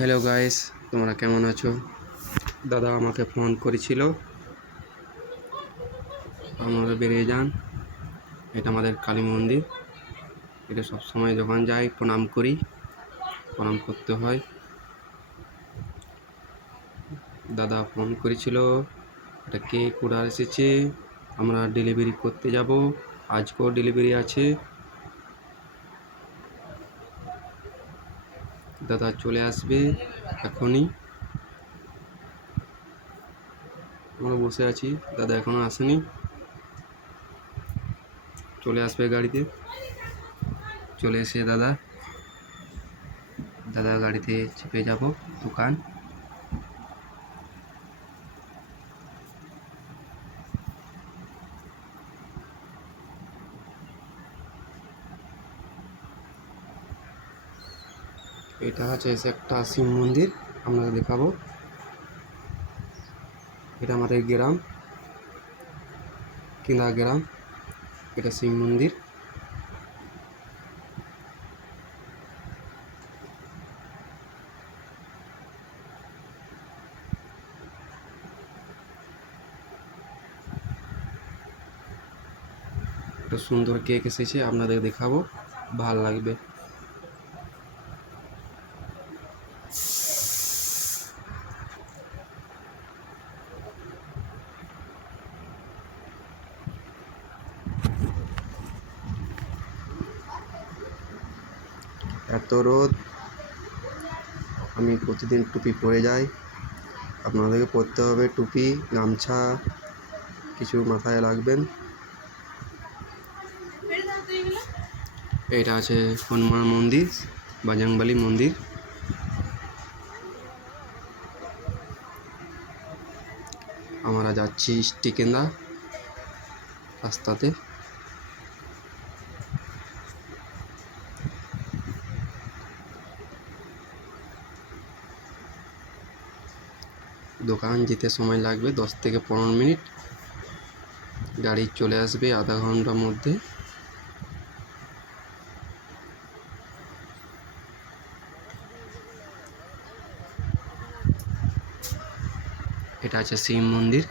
Hello guys, তোমরা কেমন আছো? দাদা আমাকে ফোন করেছিল, আপনারা বেরিয়ে যান। এটা আমাদের কালী মন্দির। এটা সবসময় যখন যাই প্রণাম করি, প্রণাম করতে হয়। দাদা ফোন করেছিল, এটা কেক অর্ডার এসেছে, আমরা ডেলিভারি করতে যাব। আজকেও ডেলিভারি আছে। দাদা চলে আসবে এখনই। আমরা বসে আছি, দাদা এখনো আসেনি, চলে আসবে গাড়িতে। চলে এসে দাদা গাড়িতে চেপে যাব দোকান। এটা আছে একটা শিব মন্দির, আপনাকে দেখাবো। এটা আমাদের গ্রাম, কিনা গ্রাম। এটা শিব মন্দির। একটা সুন্দর কেক এসেছে, আপনাদের দেখাবো, ভাল লাগবে। এত রোদ, আমি প্রতিদিন টুপি পরে যাই। আপনাদেরকে পরতে হবে টুপি, গামছা, কিছু মাথায় রাখবেন। এটা আছে হনুমান মন্দির, বাজরংবলী মন্দির। আমরা যাচ্ছি স্টিকেন্দা রাস্তাতে। দোকান যেতে সময় লাগবে 10 থেকে 15 মিনিট। গাড়ি চলে আসবে আধা ঘন্টার মধ্যে। এটা আছে শিব মন্দির।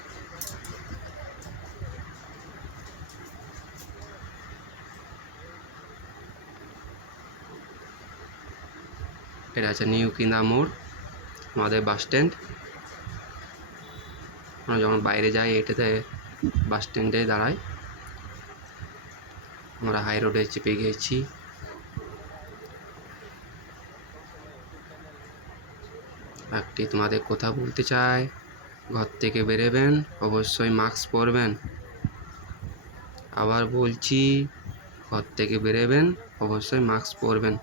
এটা আছে নিউ কিন্দা মোড়, আমাদের বাস স্ট্যান্ড। আমরা যখন বাইরে যাই এটাতে বাস স্ট্যান্ডে দাঁড়াই। আমরা হাই রোডে চেপে গিয়েছি। একটি তোমাদের কথা বলতে চাই, ঘর থেকে বেরোবেন অবশ্যই মাস্ক পরবেন। আবার বলছি, ঘর থেকে বেরোবেন অবশ্যই মাস্ক পরবেন।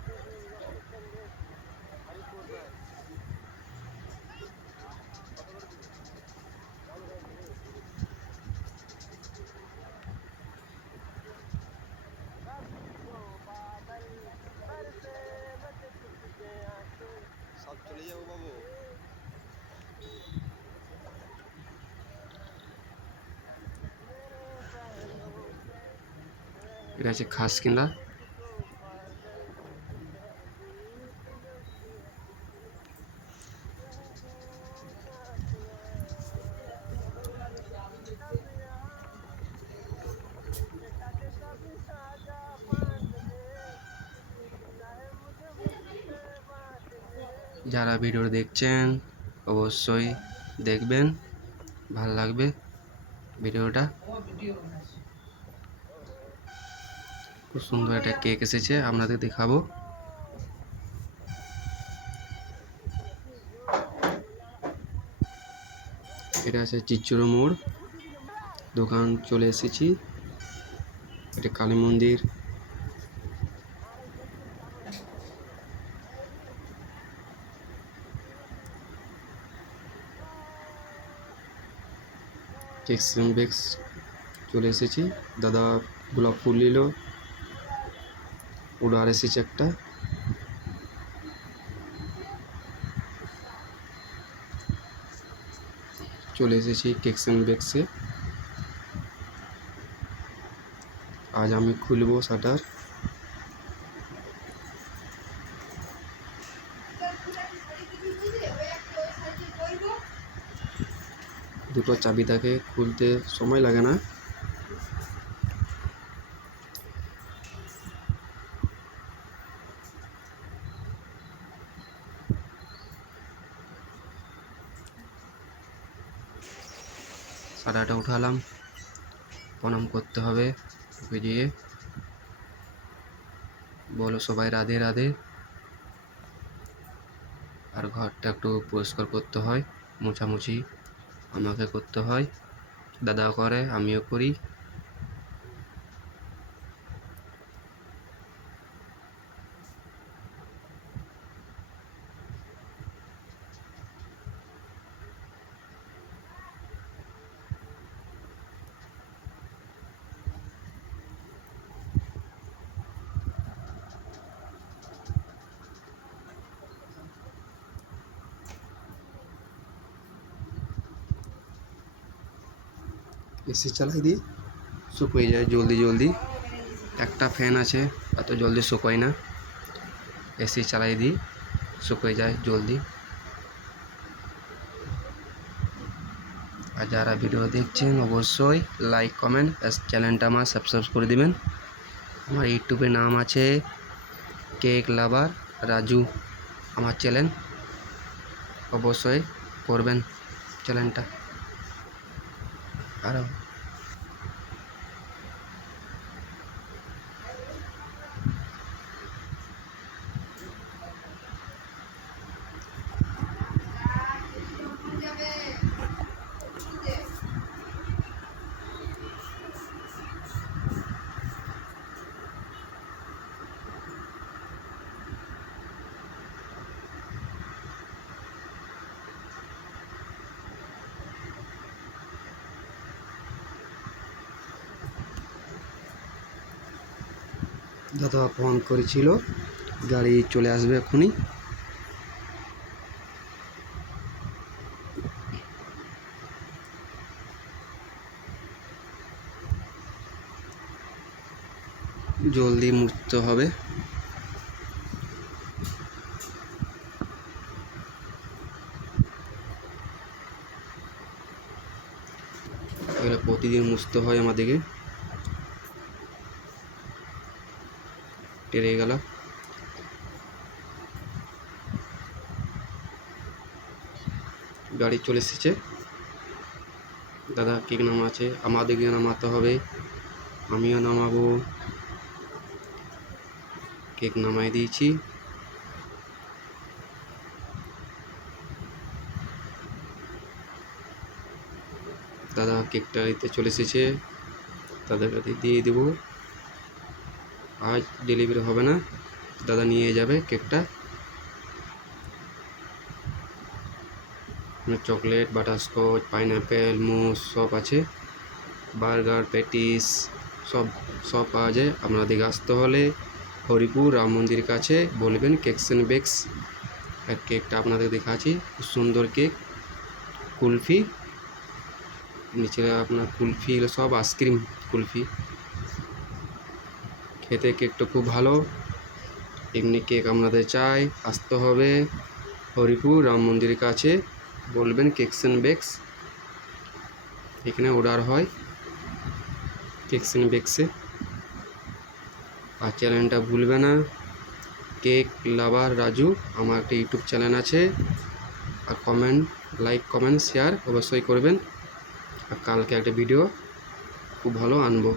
এটা আছে খাসকিন্দা। যারা ভিডিও দেখছেন অবশ্যই দেখবেন, ভাল লাগবে ভিডিওটা। খুব সুন্দর একটা কেক এসেছে, আপনাদের দেখাবো। এটা আছে চিচুড়ো মোড়, দোকান চলে এসেছি। এটা কালী মন্দির। কেকসিং বেক্স চলে এসেছি। দাদা গোলাপ ফুল নিল, অর্ডার এসেছে একটা। চলে এসেছি কেকসিং বেক্সে। আজ আমি খুলবো শাটার। দুটো চাবি থাকে, খুলতে সময় লাগে না। সাদাটা উঠালাম, প্রণাম করতে হবে ওকে দিয়ে। বলো সবাই রাধে রাধে। আর ঘরটা একটু পরিষ্কার করতে হয়, মোছামুছি আমাকে করতে হয়, দাদাও করে, আমিও করি। এসি চালাই দিই, শুকিয়ে যায় জলদি জলদি। একটা ফ্যান আছে, এত জলদি শুকায় না। এসি চালাই দিই, শুকিয়ে যায় জলদি। আর যারা ভিডিও দেখছেন অবশ্যই লাইক কমেন্ট, চ্যানেলটা আমার সাবস্ক্রাইব করে দিবেন। আমার ইউটিউবের নাম আছে কেক লাভার রাজু, আমার চ্যানেল, অবশ্যই করবেন চ্যানেলটা। আর দাদা ফোন করেছিল, গাড়ি চলে আসবে এখনই। জলদি মুছতে হবে। এগুলো প্রতিদিন মুছতে হয় আমাদেরকে। টেরে গেল, গাড়ি চলে এসেছে। দাদা কেক নামাচ্ছে, আমাদেরকে নামাতে হবে, আমিও নামাবো। কেক নামাই দিয়েছি। দাদা কেকটা দিতে চলে এসেছে, দাদাকে দিয়ে দেবো। আজ ডেলিভারি হবে না, দাদা নিয়ে যাবে কেকটা। চকলেট, বাটারস্কচ, পাইনঅ্যাপেল, মুস সব আছে, বার্গার, প্যাটিস সব পাওয়া যায়। আপনাদের আসতে হলে হরিপুর রাম মন্দির কাছে বলবেন কেকস অ্যান্ড বেকস। আর কেকটা আপনাদের দেখাচ্ছি, খুব সুন্দর কেক, কুলফি, নিচে আপনার কুলফি, সব আইসক্রিম কুলফি। খেতে কেকটা খুব ভালো। এমনি কেক আপনাদের চাই, আসতে হবে হরিপুর রাম মন্দিরের কাছে, বলবেন কেকস অ্যান্ড বেকস, এখানে অর্ডার হয় কেকস অ্যান্ড বেকসে। আর চ্যানেলটা ভুলবে না, কেক লাভার রাজু, আমার একটা ইউটিউব চ্যানেল আছে। আর লাইক কমেন্ট শেয়ার অবশ্যই করবেন। আর কালকে একটা ভিডিও খুব ভালো আনবো।